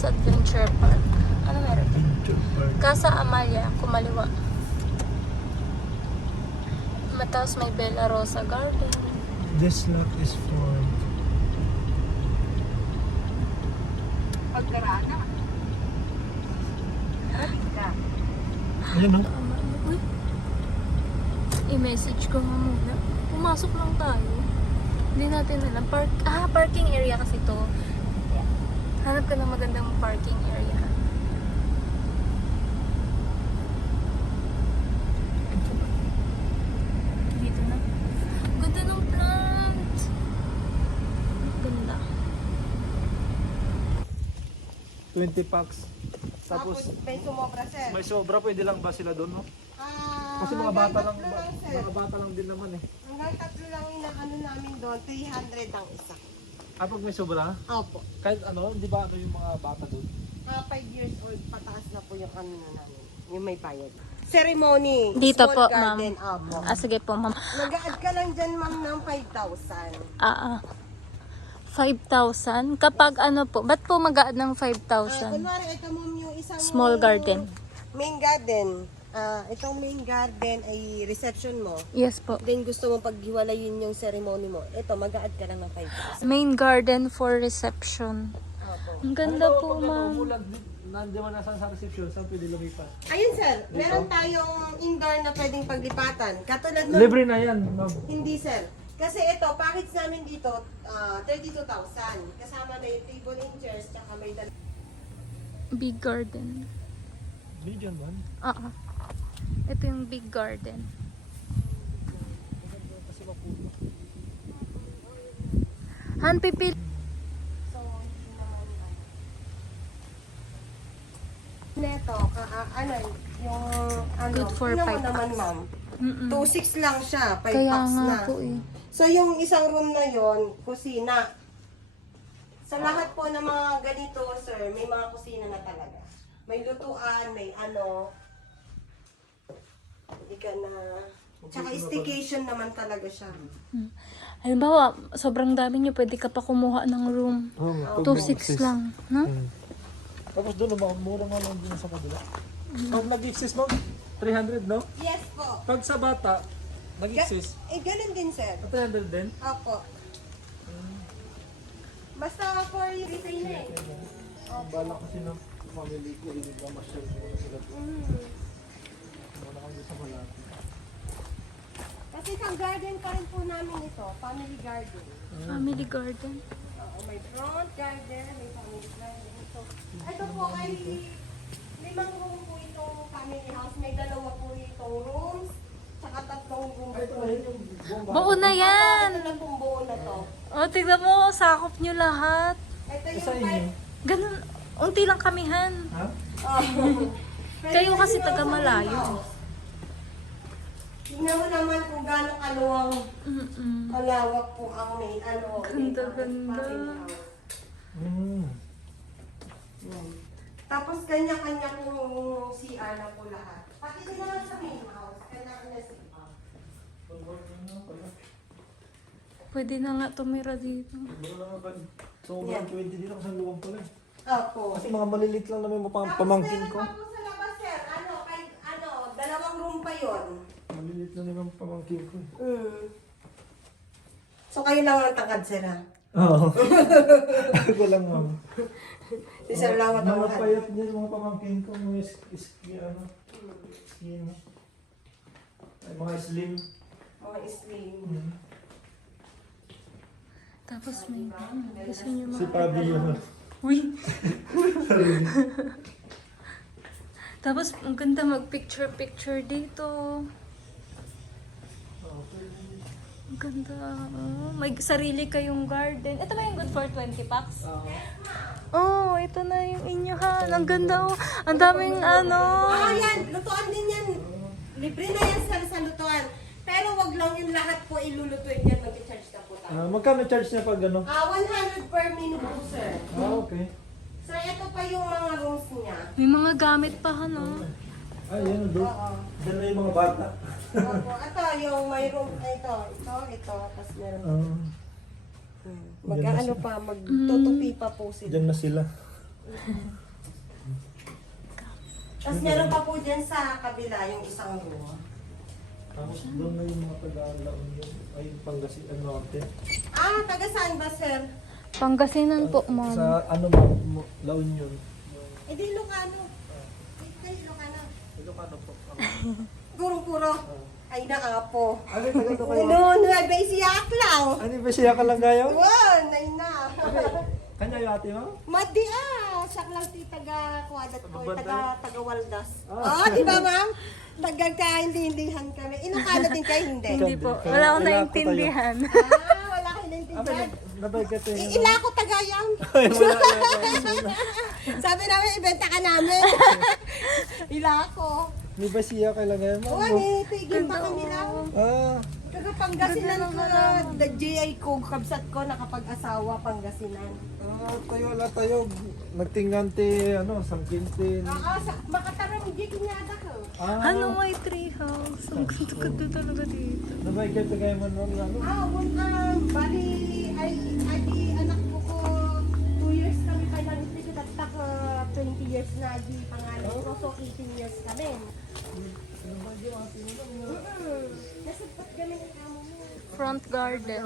Mataos Adventure Park. Ano meron? Adventure Park. Casa Amalia, kumaliwa. Mataos may Bella Rosa Garden. This lot is for... Pagkarana. Ayan o. Uy. I-message ko nga muna. Pumasok lang tayo. Hindi natin alam. Parking area kasi to. Yeah. Hanap ka ng magandang parking area. Dito na. Ganda ng plant. Ganda. 20 packs. Tapos Tapos, may sumobra, sir. may sobra, pwede lang ba sila doon, no? Kasi mga bata lang, mga bata lang din naman eh. Hanggang tatlo lang inaano namin doon, 300 ang isa. Pag may sobra, Opo. kahit ano, di ba ano yung mga bata doon? 5 years old, pataas na po yung ano na namin. Yung may bayad. Ceremony. Dito small po, garden, ma'am. Opo. Sige po, ma'am. Mag-add ka lang dyan, ma'am, ng 5,000. 5,000? Kapag ano po, ba't po mag-add ng 5,000? Kunwari, ito ma'am yung isang... Small garden. Main garden. Itong main garden ay reception mo. Yes po. Then gusto mo paghiwalayin yung ceremony mo. Ito, mag-add ka lang ng 5,000. Main garden for reception. Opo. Ang ganda po, Pag ma'am. umulan, nandiyan man nasa sa reception, saan pwede lumipat? Ayun sir, meron tayong indoor na pwedeng paglipatan. Katulad ng... Libre na yan, ma'am. Hindi sir. Kasi ito, package namin dito, 32,000. Kasama na yung table and chairs, tsaka may Big garden. Medium man. Ito yung big garden. Kasi mapuno. Han, pipil. So, neto, ano, yung ano, Good for tingnan mo 5 naman packs. ma'am. Mm-mm. 2,600 lang siya, 5 Kaya packs nga na. po eh. So, yung isang room na yon kusina. Sa lahat po ng mga ganito, sir, may mga kusina na talaga. May lutuan, may ano. Hindi ka na... Tsaka staycation naman talaga siya. Halimbawa, sobrang dami nyo, pwede ka pa kumuha ng room. 2,600 lang. No? Tapos doon, mura nga lang din sa kabila. Pag nag-exist mo, 300, no? Yes po. Pag sa bata, nag-exist, Ganun din, sir. 300 din. Opo. Basta for you, retail na eh. Bala kasi ng family ko, hindi ba masyal ko sila. Wala kami sa malaki. Kasi isang garden pa rin po namin ito, family garden. Family garden. Oo, may front garden, may family garden. So, ito po ay 5 room po itong family house. May 2 po itong rooms, tsaka 3 room po. Buo na yan! Ito na pong buo na to. O, tignan mo, sakop nyo lahat. Ito Sa yung inyo? Ganun, unti lang kamihan. Ha? Kayo kasi taga malayo. Tingnan mo naman kung gaano kaluwang Mm-mm. kalawak po ang main ano. Ganda, main ganda. family house. Yan. Tapos kanya-kanya pong CR na po lahat. Pati din naman sa main house, kanya-kanya CR. Pwede na nga tumira dito. Sobrang 20 dito kasi ang luwang pala. Opo. Kasi mga malilit lang naman yung Tapos pamangkin meron ko. pa po sa labas, sir. Ano, 2 room pa yon. Malilit lang naman yung pamangkin ko. So kayo lang ang tangkad, sir, ha? Oo. Ako lang, ma'am. Si sir lang ang Mga tangkad. payat din mga pamangkin ko, mga ano, skin. Ay, mga slim. Mga slim. Tapos may gusto nyo Si Pabi yun. Uy! Tapos ang ganda mag-picture-picture dito. Ang ganda. Oh, may sarili kayong garden. Ito ba yung good for 20 packs? Oh, ito na yung inyo ha. Ang ganda oh. Ang daming ano. Yan, lutuan din yan. Libre na yan sa lutuan. Pero wag lang yung lahat po ilulutuin yan. Mag-charge na po tayo. Magkano charge niya pag ano? 100 per minute po, sir. Okay. So, ito pa yung mga rooms niya. May mga gamit pa ha no. Ay, yan doon. Oo. Diyan na yung mga bata. Opo. Ito, yung may room. Ito. Tapos meron. Mag-ano pa, magtutupi pa po sila. Diyan na sila. Tapos meron pa po dyan sa kabila yung isang room. Tapos doon na yung mga taga-laon yun. Ay, Pangasinan Norte. Ah, taga saan ba, sir? Pangasinan po, ma'am. Sa ano laon yun? Eh di Ilocano. Kayo Ilocano. Ilocano po. Guro-guro. Ay, naapo. Ano yung taga to kayo? Ano, ay siyak lang. Ano yung siya ka lang kayo? Wan, ay na. Kanya yung ate mo? Madi siyak lang ti taga Kuadat ko, Babantay? taga Waldas. Ah. Di ba, ma'am? Nagkakaintindihan kami. Ilocano din kayo, hindi? Hindi po. Wala akong naintindihan. Wala kayo naintindihan. Nabay ka tayo. Ila ko tagayam. Sabi namin, ibenta ka namin. Ila ko. May ba siya ka lang ngayon? Oo, may tigil pa kami lang. Ah, Taga Pangasinan ko, the GI ko, kabsat ko, nakapag-asawa Pangasinan. tayo ala tayo. Nagtingante, sangkintin. Makatarang hindi kinyada ko. Ano may tree house? Ang ganda talaga dito. Nabay ka tayo man nun, Bali, ay anak ko 2 years kami pa lang ito, tatak 20 years na di pangalan ko, so 18 years kami. Nasagpat kami ng amo mo. Front garden.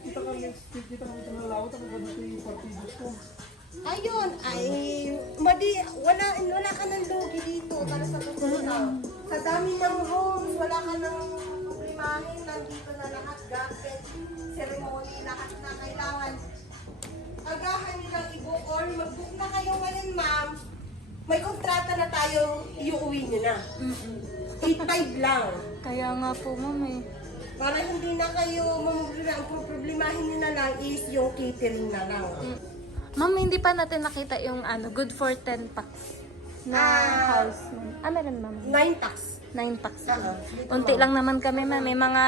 Kita kami sa nalawat. Ang ganda yung partidos ko. Ayun, wala ka ng lugi dito para sa pagkulang. Sa dami ng rooms, wala ka ng problemahin, nandito na lahat, gasket, ceremony, lahat na kailangan. Agahan nyo ng i-book or mag-book na kayo ngayon, ma'am. May kontrata na tayo, iuwi nyo na. 8.5 lang. Kaya nga po, ma'am eh. Para hindi na kayo mamumulila, ang problemahin nyo na lang is yung catering na lang. Ma'am, hindi pa natin nakita yung good for 10 packs na house. Ma'am. Meron, ma'am. 9 tax. 9 packs. Dito, Unti lang naman kami, ma'am. May mga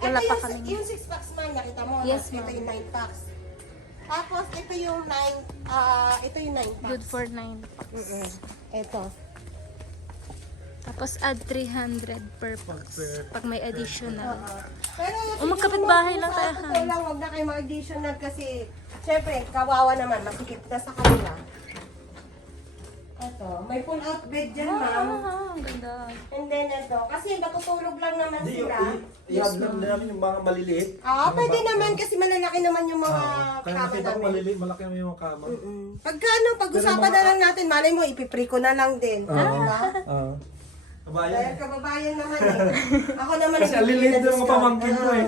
wala pa kami. Yung 6 packs man, nakita mo. Yes, Ito ma'am. yung 9 packs. Tapos, ito yung 9 packs. Good for 9 packs. Ito. Tapos add 300 per packs. Pag may additional. Pero, magkapitbahay lang tayo, Sa totoo lang, huwag na kayo mag-additional kasi, syempre, kawawa naman, makikip na sa kanila. Ito, may pull-out bed dyan, ma'am. Ang ganda. And then ito, kasi matutulog lang naman Hindi, sila. i-hub namin yung mga maliliit. Pwede naman kasi malalaki naman yung mga Kaya kama nakita ko namin. maliliit, malaki naman yung kama. Pagka pag-usapan na lang natin, malay mo, ipipre ko na lang din. Diba? Dahil Kabayan. kababayan naman eh. Ako naman Kasi aliliit yung mga pamangkin ko eh.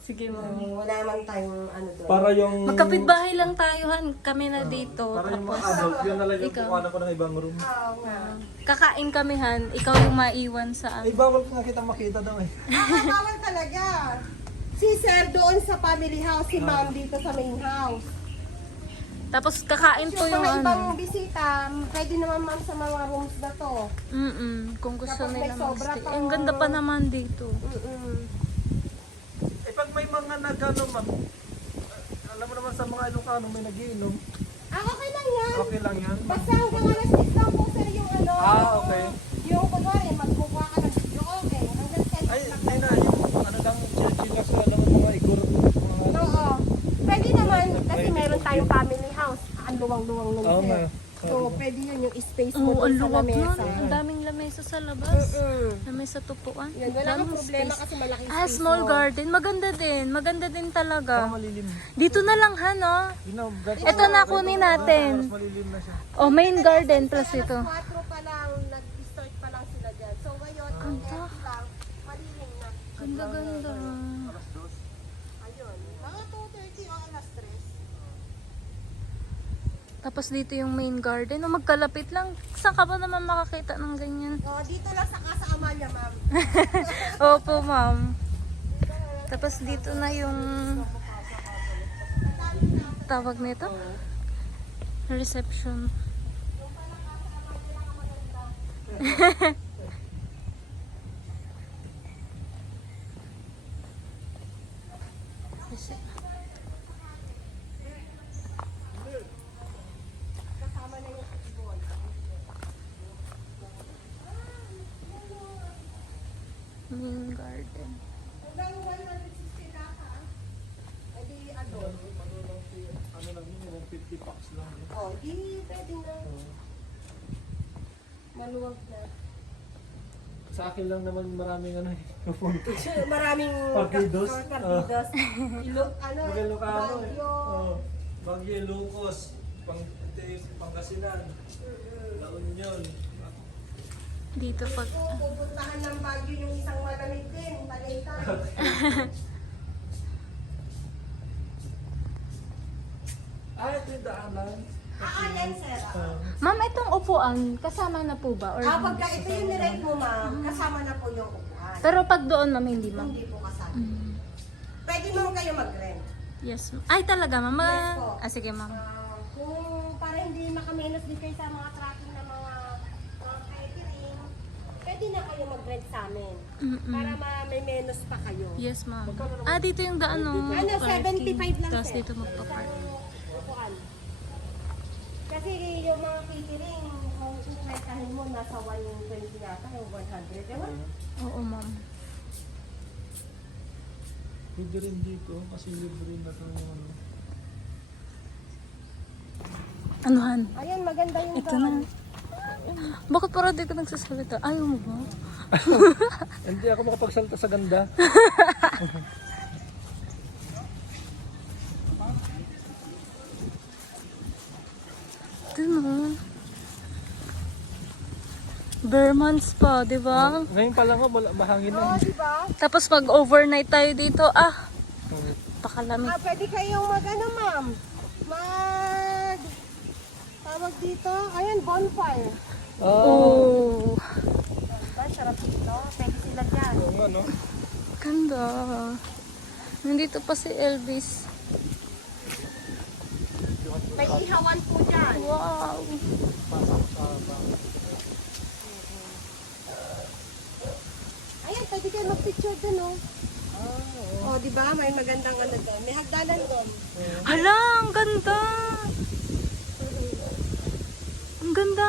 Sige, ma'am. Wala naman tayong doon. Para yung... Magkapitbahay lang tayo, Han. Kami na dito. Para yung mga Tapos, adult, yun na lang yung Ikaw. kukuha ko ng ibang room. Oo nga. kakain kami, Han. Ikaw yung maiwan sa Ay, bawal ko nga kita makita daw eh. Bawal talaga. Si Sir doon sa family house, si Ma'am dito sa main house. Tapos kakain po Yung yung mga ibang ano. bisita, pwede naman ma'am sa mga rooms na to. Kung gusto Kapag may nila sobra mag-stay. pang- Ang ganda pa naman dito. Eh, pag may mga nag-ano, alam mo naman sa mga Ilocano, may nagiinom. Okay lang yan. Okay lang yan. Basta hanggang alas 6 lang po sir yung Okay. Yung kunwari, magkukuha ka ng video, okay. Hanggang 10 Ay, lang. ay na, yung ano lang, chill-chill sa alam mo, mga igor. Oo. Pwede naman, kasi meron tayong family house. Ang luwang-luwang nun Oo sir. nga. So, pwede yun yung space mo Oo, ang dun sa luwag nun. lamesa. Ang daming lamesa sa labas. Mm. Lamesa tupuan. Yan, wala kang Daming problema space. kasi malaki space Small mo. garden. Maganda din. Maganda din talaga. Malilim. Dito na lang, Han, oh. You know, that's Ito na kunin natin. mas malilim na siya. Oh, main garden plus Alas ito. 4 pa lang, nag-start pa lang sila dyan. So, ngayon, ang Ganda. end lang, malilim na. Ganda-ganda. Ayun. Mga 2:30 o alas 3. Tapos dito yung main garden. Oh, magkalapit lang. Saan ka ba naman makakita ng ganyan? Dito lang sa Casa Amalia, ma'am. Opo, ma'am. Tapos dito na yung tawag nito? Reception. Kasama na yung football. Main garden. Hanggang 160 ka. i-adult. Ano lang yun, 150 packs lang. Oh, di pwede na. Maluwag na. Sa akin lang naman maraming ano eh. Maraming Partidos. partidos. Ano, Mga Ilocano eh. Baguio. Baguio, Ilocos, Pangasinan, La Union. Dito pag... Kung pupuntahan ng Baguio yung isang malamig din, Tagaytay. Ito yung daanan. Yan, sir. Ma'am, itong upuan, kasama na po ba? Or Pagka ito yung nirate mo, ma'am, kasama na po yung upuan. Pero pag doon, ma'am, hindi ma'am. Hindi po kasama. Pwede mo kayo mag-rent. Yes, ma'am. Ay, talaga, ma'am. Yes po. Sige, ma'am. Kung para hindi makamenos din kayo sa mga tracking ng mga catering, pwede na kayo mag-rent sa amin. Para may menos pa kayo. Yes, ma'am. Dito yung daan ng Ano, 75 lang, Tapos sir. dito magpa-park. Upuan. Kasi yung mga catering, kung rentahin mo, nasa 120 yata, o 100. Ewan? Oo, ma'am. Pwede rin dito kasi libre na ito yung ano. Anuhan? Ayan, maganda yung Ito na. Bakit parang di ka nagsasalita? Ayaw mo ba? Hindi ako makapagsalita sa ganda. Ito na. Bare months pa, di ba? Ngayon pa lang mahangin na. diba? Tapos pag overnight tayo dito, pakalamig. Pwede kayong mag-ano, ma'am? Tawag dito? Ayan, bonfire. Oh, Bonfire, sarap dito. Pwede sila dyan. Oo nga, no? ganda. Nandito pa si Elvis. May ihawan po dyan. Wow. Ayan, pwede kayo mag-picture dun, oh. Oh, di ba? May magandang ano doon. May hagdanan doon. Hala, ang ganda. Ang ganda.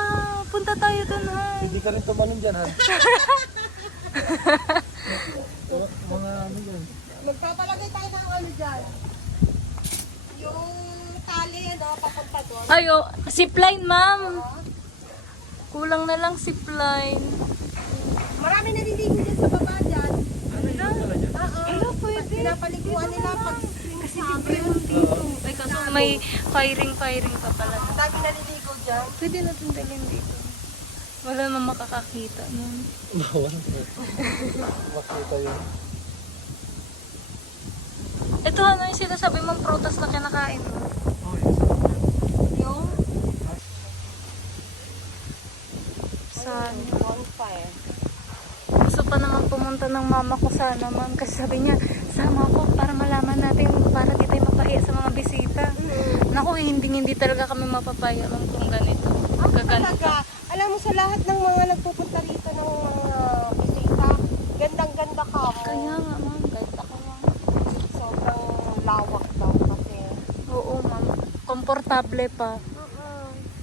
Punta tayo dun, ha? Hindi ka rin tumalon dyan, ha? Mga ano yan. Magpapalagay tayo ng ano dyan. Yung tali, ano, papunta doon. Ayo, zipline, ma'am. Kulang na lang zipline. Marami naliligo dyan sa baba dyan. Ano, pwede. Pinapaliguan nila pag kasi Meron dito. Ay, kaso may firing pa pala. ang dami naliligo dyan. Pwede natin dalhin dito. Wala naman makakakita nun. Bawal. Makita yun. Ito, ano yung sinasabi mong prutas na kinakain mo? Oh, yes. Yung Saan? bonfire. Gusto pa naman pumunta ng mama ko sana, ma'am. Kasi sabi niya, sama ko para malaman natin, para di tayo mapahiya sa mga bisita. Naku, hindi talaga kami mapapaya, ma'am, kung ganito. Gaganito. Talaga, alam mo sa lahat ng mga nagpupunta rito ng mga bisita, gandang-ganda ka mo. Kaya nga, ma'am. Kahit ako, ma'am. Sobrang lawak daw kasi. Oo, ma'am. Komportable pa.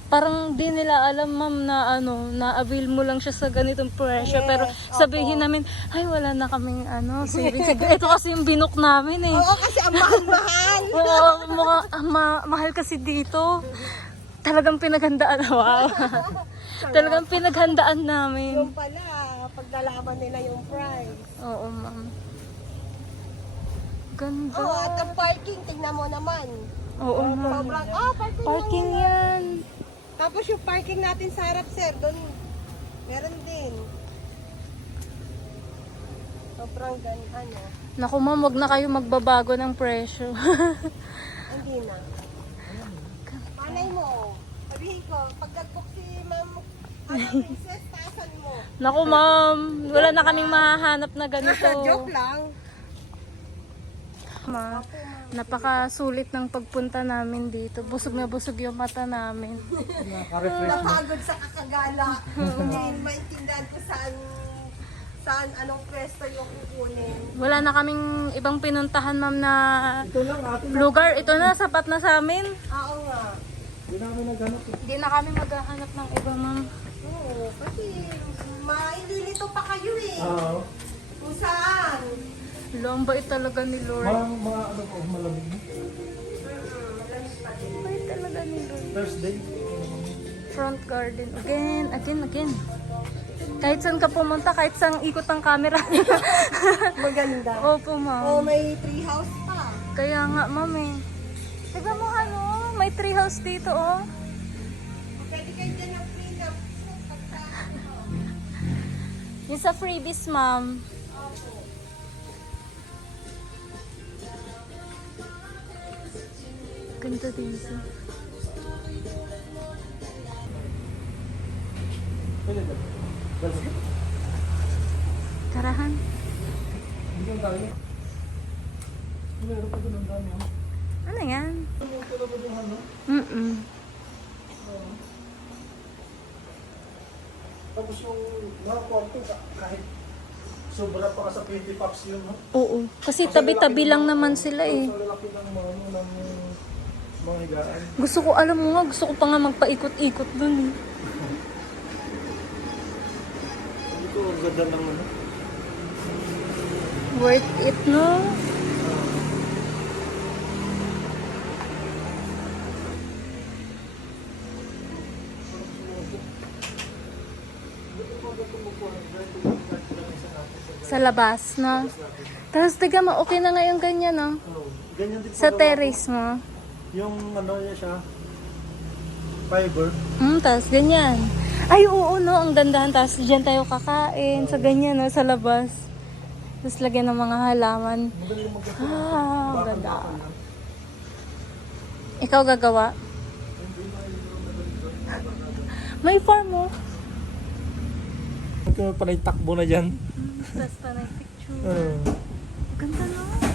Parang di nila alam, ma'am, na na-avail mo lang siya sa ganitong presyo. Yes, Pero sabihin opo. namin, ay, wala na kaming savings. Ito kasi yung binook namin eh. Oo, kasi ang mahal-mahal. Oo, mahal kasi dito. Talagang pinaghandaan. Wow. Talagang pinaghandaan namin. Yung pala, paglalaban nila yung price. Oo, ma'am. Ganda. Oh, at ang parking, tingnan mo naman. Oo, ma'am. Sobrang, parking, Parking lang yan. Tapos yung parking natin sa harap, sir, doon, meron din. Sobrang ganda, no? Naku, ma'am, wag na kayo magbabago ng presyo. Hindi na. Malay mo, sabihin ko, pag nag-book si ma'am, princess, taasan mo. Naku, ma'am, wala na kaming mahahanap na ganito. Joke lang. Ma, napakasulit ng pagpunta namin dito. Busog na busog yung mata namin. Nakaka-refresh. Napagod sa kakagala. Hindi maintindihan ko saan anong pwesto yung kukunin. Wala na kaming ibang pinuntahan, ma'am, na Ito lang atin. lugar. Ito na, sapat na sa amin. Oo nga. Hindi namin naghanap. Hindi na kami maghahanap ng iba, ma'am. Oo, kasi maililito pa kayo eh. Oo. Kung saan. Hala, ang bait talaga ni Lord. Mga ano po, malamig na. Ang bait talaga ni Lord. Thursday. Front garden. Again. Kahit saan ka pumunta, kahit saan ikot ang camera. Maganda. Opo, ma'am. Oh, may tree house pa. Kaya nga, ma'am eh. Tignan mo, ano, may treehouse dito, oh. Pwede kayo dyan ng free na pagkain. Yung sa freebies, ma'am. Opo. Ganda dito. Pwede ba? Dalawa. Tarahan. Hindi ang dami. Meron pa doon ang dami. Ano yan? Ano yung pala ba yung ano? Mm-mm. Tapos yung mga kwarto, kahit sobra pa ka sa 20 packs yun, ha? Oo. Kasi tabi-tabi lang naman sila eh. Sa lalaki ng mga higaan. Gusto ko, alam mo nga, gusto ko pa nga magpaikot-ikot dun eh. Dito, ang ganda ng ano. Worth it, no? Sa labas, no? Tapos tiga mo, okay na nga yung ganyan, no? Oh, ganyan din Sa pagawa ko. terrace mo. Yung ano niya siya, fiber. Tapos ganyan. Ay, oo, no? Ang gandahan. Tapos dyan tayo kakain. Sa ganyan, no? Sa labas. Tapos lagyan ng mga halaman. Magaling magkakaroon. Ang ganda. Ikaw gagawa? May farm, oh. Ito pala yung takbo na dyan. Tapos pa na yung picture. Uh, Ganda, no?